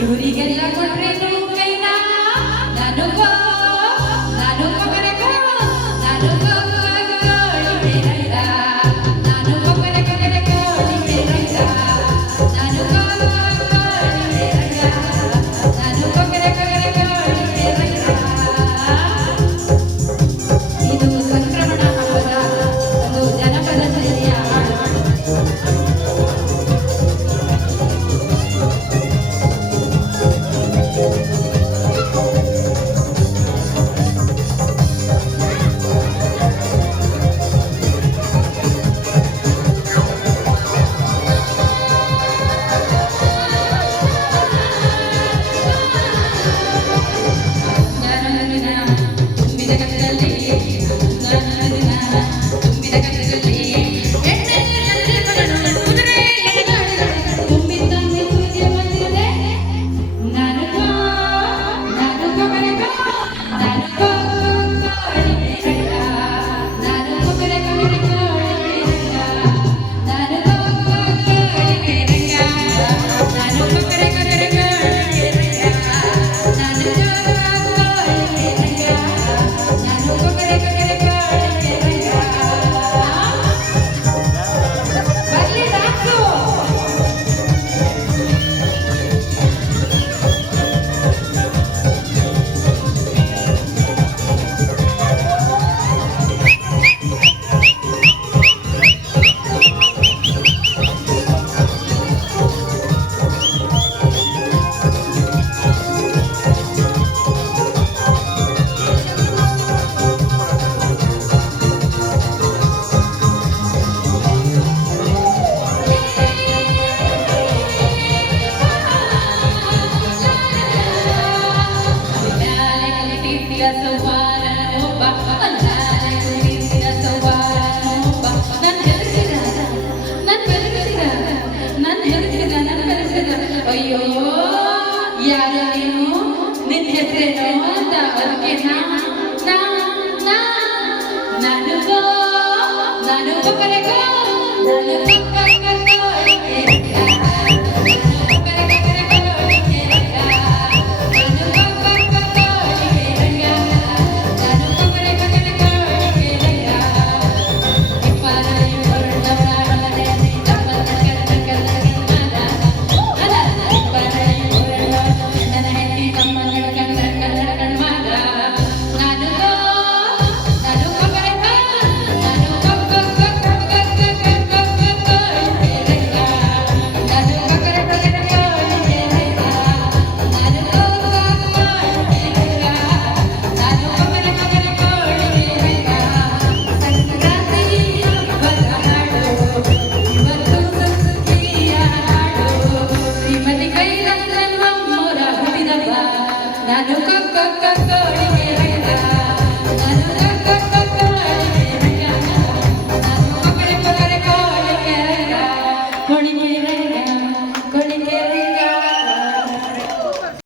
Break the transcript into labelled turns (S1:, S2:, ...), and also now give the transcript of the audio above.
S1: ಇವರಿಗೆಲ್ಲ ಕೊಟ್ರೇನು ಯಾರು ನೀನು ನಿನ್ನ ಹೆಸರೇನು ಅಂತ ಅದಕ್ಕೆ ನನಗೋ ನನಗೂ